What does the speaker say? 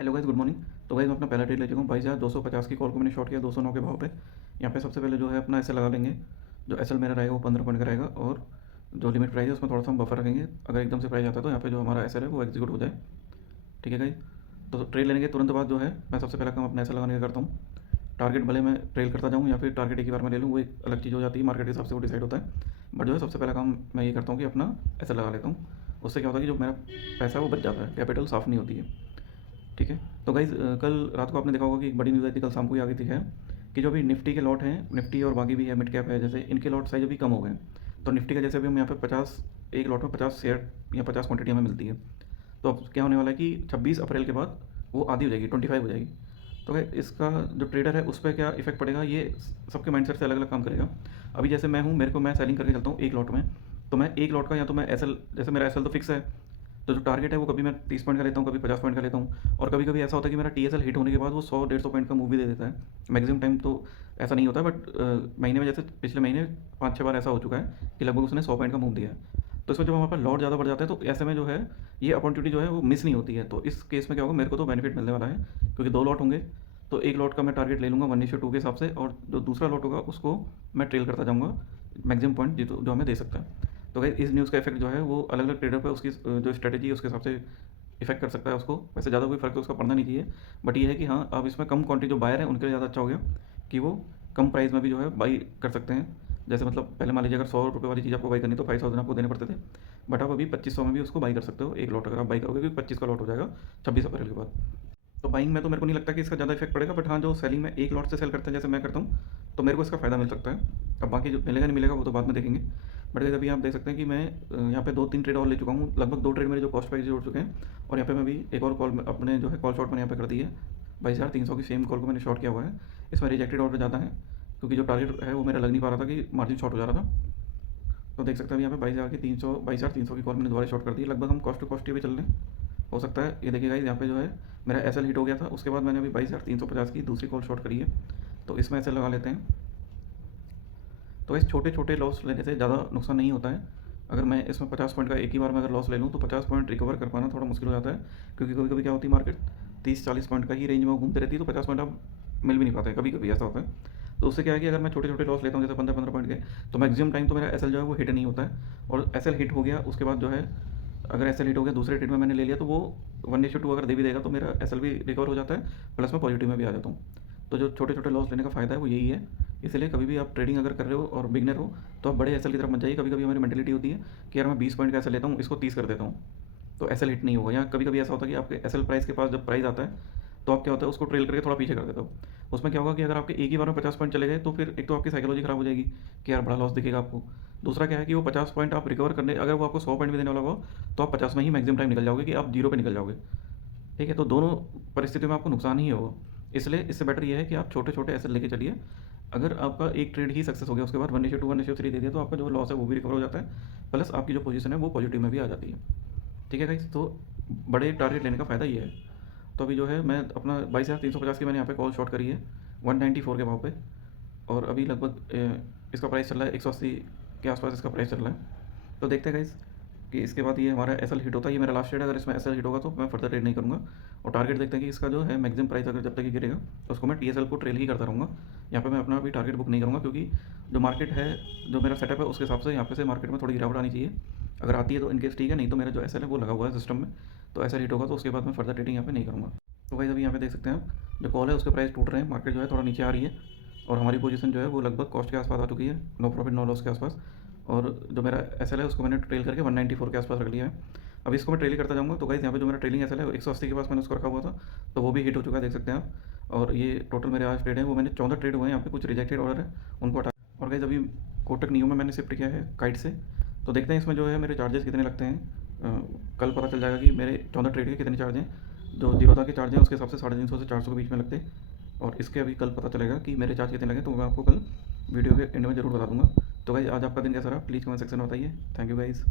Hello guys, good morning. तो guys मैं अपना पहला ट्रेड ले चुका हूँ 2250 की कॉल को मैंने शॉर्ट किया 209 के भाव पे। यहाँ पे सबसे पहले जो है अपना एसएल लगा लेंगे। जो एसएल मेरा रहेगा वो 15 पॉइंट का रहेगा, और जो लिमिट प्राइस है उसमें थोड़ा सा हम बफर रखेंगे। अगर एकदम से प्राइस आता है तो यहाँ पे जो हमारा एसएल है वो एग्जीक्यूट हो जाए। ठीक है गाइस। तो ट्रेड लेने के तुरंत बाद जो है मैं सबसे पहला काम अपना एसएल लगाने का करता हूँ। टारगेट भले मैं ट्रेल करता जाऊँ या फिर टारगेट एक ही बार में ले लूँ, वो एक अलग चीज़ हो जाती है, मार्केट के हिसाब से वो डिसाइड होता है। बट जो है सबसे पहला काम मैं ये करता हूँ कि अपना एसएल लगा लेता हूँ। उससे क्या होता है कि जो मेरा पैसा है वो बच जाता है, कैपिटल साफ़ नहीं होती है। ठीक है। तो गाइज़ कल रात को आपने देखा होगा कि एक बड़ी न्यूज़ आई थी, कल शाम को ही आ गई थी, है कि जो अभी निफ्टी के लॉट हैं, निफ्टी और बाकी भी है मिड कैप है, जैसे इनके लॉट साइज अभी कम हो गए हैं। तो निफ्टी का जैसे अभी हम यहाँ पे 50, एक लॉट में 50 शेयर या 50 क्वांटिटी हमें मिलती है। तो अब क्या होने वाला है कि 26 अप्रैल के बाद वो आधी हो जाएगी, 25 हो जाएगी। तो क्या इसका जो ट्रेडर है उस पर क्या इफेक्ट पड़ेगा, ये सबके माइंडसेट से अलग अलग काम करेगा। अभी जैसे मैं हूँ, मेरे को मैं सेलिंग करके चलता हूँ एक लॉट में। तो मैं एक लॉट का या तो मैं एस एल, जैसे मेरा एस एल तो फिक्स है, तो जो टारगेट है वो कभी मैं 30 पॉइंट का लेता हूँ, कभी 50 पॉइंट का लेता हूँ। और कभी कभी ऐसा होता है कि मेरा टी एस एल हिट होने के बाद वो 100-150 पॉइंट का मूव भी दे देता है। मैक्सिमम टाइम तो ऐसा नहीं होता, बट महीने में जैसे पिछले महीने 5-6 बार ऐसा हो चुका है कि लगभग उसने 100 पॉइंट का मूव दिया है। तो इसमें जब हमारे पास लॉट ज़्यादा बढ़ जाता है तो ऐसे में जो है ये अपॉर्चुनिटी जो है वो मिस नहीं होती है। तो इस केस में क्या होगा, मेरे को तो बेनिफिट मिलने वाला है, क्योंकि दो लॉट होंगे। तो एक लॉट का मैं टारगेट ले लूँगा 1:2 के हिसाब से, और जो दूसरा लॉट होगा उसको मैं ट्रेल करता जाऊँगा मैक्सिमम पॉइंट जो हमें दे सकता है। तो गाइस इस न्यूज़ का इफेक्ट जो है वो अलग अलग ट्रेडर पर उसकी जो स्ट्रेटेजी है उसके हिसाब से इफेक्ट कर सकता है उसको। वैसे ज़्यादा कोई फ़र्क तो उसका पड़ना नहीं चाहिए। बट ये है कि हाँ, अब इसमें कम क्वांटिटी जो बायर हैं उनके लिए ज़्यादा अच्छा हो गया कि वो कम प्राइस में भी जो है बाई कर सकते हैं। जैसे मतलब पहले मान लीजिए अगर 100 रुपये वाली चीज़ आपको बाई करनी तो 5000 आपको देने पड़ते थे। बट आप अभी 2500 में भी उसको बाई कर सकते हो एक लॉट। अगर आप बाई करोगे क्योंकि 25 का लॉट हो जाएगा 26 अप्रैल के बाद। तो बाइंग में तो मेरे को नहीं लगता कि इसका ज़्यादा इफेक्ट पड़ेगा, बट हाँ, जो सेलिंग में एक लॉट से सेल करते हैं जैसे मैं करता हूँ, तो मेरे को इसका फ़ायदा मिल सकता है। अब बाकी जो मिलेगा नहीं मिलेगा वो तो बाद में देखेंगे। बट अभी आप देख सकते हैं कि मैं यहाँ पे 2-3 ट्रेड और ले चुका हूँ, लगभग 2 ट्रेड मेरे जो कॉस्ट प्राइस जोड़ चुके हैं। और यहाँ पे मैं भी एक और कॉल अपने जो है कॉल शॉर्ट मैंने यहाँ पे कर दी है 22,300 की सेम कॉल को मैंने शॉर्ट किया हुआ है। इसमें रिजेक्टेड ऑर्डर ज़्यादा है, क्योंकि जो टारगेट है वो मेरा लग नहीं पा रहा था कि मार्जिन शॉर्ट हो जा रहा था। तो देख सकते हैं यहाँ पे 22,300 की कॉल मैंने दोबारा शॉर्ट कर दी। लगभग हम कॉस्ट टू कॉस्ट ही पे चल रहे हैं। हो सकता है ये देखिएगा यहाँ पे जो है मेरा एस एल हिट हो गया था, उसके बाद मैंने अभी 22,350 की दूसरी कॉल शॉर्ट करी है। तो इसमें एस एल लगा लेते हैं। तो इस छोटे छोटे लॉस लेने से ज़्यादा नुकसान नहीं होता है। अगर मैं इसमें 50 पॉइंट का एक ही बार में अगर लॉस ले लूँ तो 50 पॉइंट रिकवर कर पाना थोड़ा मुश्किल हो जाता है, क्योंकि कभी कभी क्या होती है मार्केट 30-40 पॉइंट का ही रेंज में घूमती रहती है, तो 50 पॉइंट आप मिल भी नहीं पाते, कभी कभी ऐसा होता है। तो उससे क्या है कि अगर मैं छोटे छोटे लॉस लेता हूँ जैसे 15-15 पॉइंट के, तो मैक्सिमम टाइम तो मेरा एस जो है वो हिट नहीं होता है। और एस हिट हो गया उसके बाद जो है, अगर एस हिट हो गया दूसरे ट्रेड में मैंने ले लिया, तो वो 1:2 अगर दे भी देगा तो मेरा एस भी रिकवर हो जाता है, प्लस मैं पॉजिटिव में भी आ जाता हूँ। तो जो छोटे छोटे लॉस लेने का फ़ायदा है वो यही है। इसलिए कभी भी आप ट्रेडिंग अगर कर रहे हो और बिगनर हो तो आप बड़े एसएल की तरफ मत जाइए। कभी कभी हमारी मेंटेलिटी होती है कि यार मैं 20 पॉइंट का एसएल लेता हूँ, इसको 30 कर देता हूँ, तो एसएल हिट नहीं होगा। या कभी कभी ऐसा होता है कि आपके एसएल प्राइस के पास जब प्राइस आता है तो आप क्या होता है उसको ट्रेल करके थोड़ा पीछे कर देते हो। उसमें क्या होगा कि अगर आपके एक ही बार में 50 पॉइंट चले गए तो फिर एक तो आपकी साइकोलॉजी खराब हो जाएगी कि यार बड़ा लॉस दिखेगा आपको। दूसरा क्या है कि वो 50 पॉइंट आप रिकवर करने, अगर वो आपको 100 पॉइंट भी देने वाला हो तो आप 50 में ही मैक्सिमम टाइम निकल जाओगे कि आप जीरो पे निकल जाओगे। ठीक है। तो दोनों परिस्थितियों में आपको नुकसान ही होगा। इसलिए इससे बेटर ये है कि आप छोटे छोटे एसेट लेके चलिए। अगर आपका एक ट्रेड ही सक्सेस हो गया उसके बाद 1:2 1:3 दे दिया तो आपका जो लॉस है वो भी रिकवर हो जाता है, प्लस आपकी जो पोजीशन है वो पॉजिटिव में भी आ जाती है। ठीक है गाइस। तो बड़े टारगेट लेने का फ़ायदा ये है। तो अभी जो है मैं अपना 22,350 की मैंने यहाँ पे कॉल शॉर्ट करी है 194 के भाव पे। और अभी लगभग इसका प्राइस चल रहा है 180 के आसपास इसका प्राइस चल रहा है। तो देखते हैं गाइस कि इसके बाद ये हमारा एस हिट होता है। ये मेरा लास्ट ट्रेड, अगर इसमें एस हिट होगा तो मैं फर्दर ट्रेड नहीं करूँगा। और टारगेट देखते हैं कि इसका जो है मैक्सिमम प्राइस अगर जब तक ही गिरेगा तो उसको मैं टी को ट्रेल ही करता रहूँगा। यहाँ पे मैं अपना भी टारगेट बुक नहीं करूँगा, क्योंकि जो मार्केट है, जो मेरा सेटअप है उसके हिसाब से यहाँ पे से मार्केट में थोड़ी गिरावट आनी चाहिए। अगर आती है तो इनकेस ठीक है, नहीं तो मेरा जो एस है वो लगा हुआ है सिस्टम में। तो ऐसा हिट होगा तो उसके बाद मैं फर्दर ट्रेडिंग यहाँ पे नहीं करूँगा। तो भाई अभी यहाँ पे देख सकते हैं आप जो कॉल है उसके प्राइस टूट रहे हैं, मार्केट जो है थोड़ा नीचे आ रही है। और हमारी पोजीशन जो है वो लगभग कॉस्ट के आसपास आ चुकी है, नो प्रॉफिट नो लॉस के आसपास। और जो मेरा एस है उसको मैंने ट्रेल करके 194 के आसपास रख लिया है। अब इसको मैं ट्रेल करता जाऊँगा। तो गाइस यहाँ पे जो मेरा ट्रेलिंग एस है 180 के पास मैंने उसको रखा हुआ था, तो वो भी हिट हो चुका है, देख सकते हैं आप। और ये टोटल मेरे आज ट्रेड है वो मैंने 14 ट्रेड हुए हैं। यहाँ पे कुछ रिजेक्टेड ऑर्डर है उनको हटा। और गाइस अभी कोटक नियो में मैंने शिफ्ट किया है काइट से। तो देखते हैं इसमें जो है मेरे चार्जेस कितने लगते हैं। कल पता चल जाएगा कि मेरे 14 ट्रेड के कितने चार्ज हैं। जो जीरोधा के चार्ज हैं उसके हिसाब से 350 से 400 के बीच में लगते हैं। और इसके अभी कल पता चलेगा कि मेरे चार्ज कितने लगे, तो मैं आपको कल वीडियो के एंड में ज़रूर बता दूंगा। तो गाइस आज आपका दिन कैसा रहा प्लीज़ कमेंट सेक्शन में बताइए। Thank you guys.